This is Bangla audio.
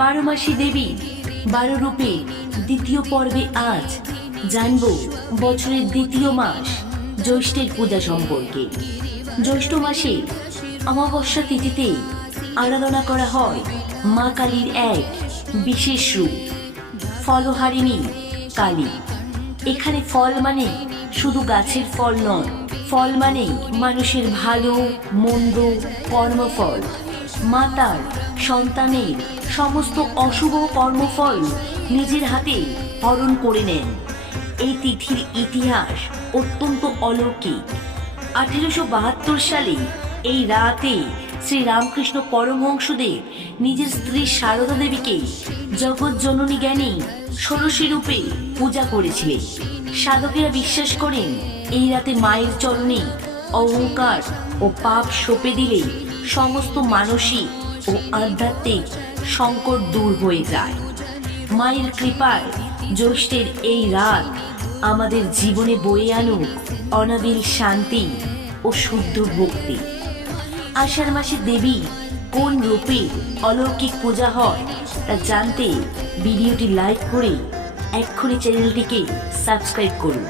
বারো মাসী দেবী 12 রূপে দ্বিতীয় পর্বে আজ জানব বছরের দ্বিতীয় মাস জ্যৈষ্ঠের পূজা সম্পর্কে। জ্যৈষ্ঠ মাসে অমাবস্যা তিথিতে আরাধনা করা হয় মা কালীর এক বিশেষ রূপ ফলহারিণী কালী। এখানে ফল মানে শুধু গাছের ফল নয়, ফল মানে মানুষের ভালো মন্দ কর্মফল। মা তার সন্তানের সমস্ত অশুভ কর্মফল নিজের হাতে হরণ করে নেন। এই তিথির ইতিহাস অত্যন্ত অলৌকিক। 1872 সালে এই রাতে শ্রী রামকৃষ্ণ পরমহংসদেব নিজের স্ত্রী সারদা দেবীকে জগৎ জননী জ্ঞানী ষোড়শী রূপে পূজা করেছিলেন। সাধকেরা বিশ্বাস করেন এই রাতে মায়ের চরণে অহংকার ও পাপ সঁপে দিলে সমস্ত মানসিক ও আধ্যাত্মিক সংকট দূর হয়ে যায়। মায়ের কৃপায় জ্যৈষ্ঠের এই রাত আমাদের জীবনে বয়ে আনুক অনাবিল শান্তি ও শুদ্ধ ভক্তি। আষাঢ় মাসে দেবী কোন রূপে অলৌকিক পূজা হয় তা জানতে ভিডিওটি লাইক করে এক্ষুনি চ্যানেলটিকে সাবস্ক্রাইব করুন।